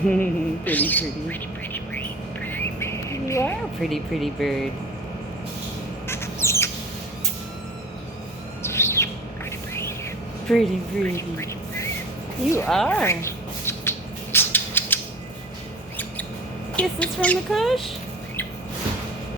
Pretty. You are a pretty bird. Pretty. You are. Kisses from the Kush?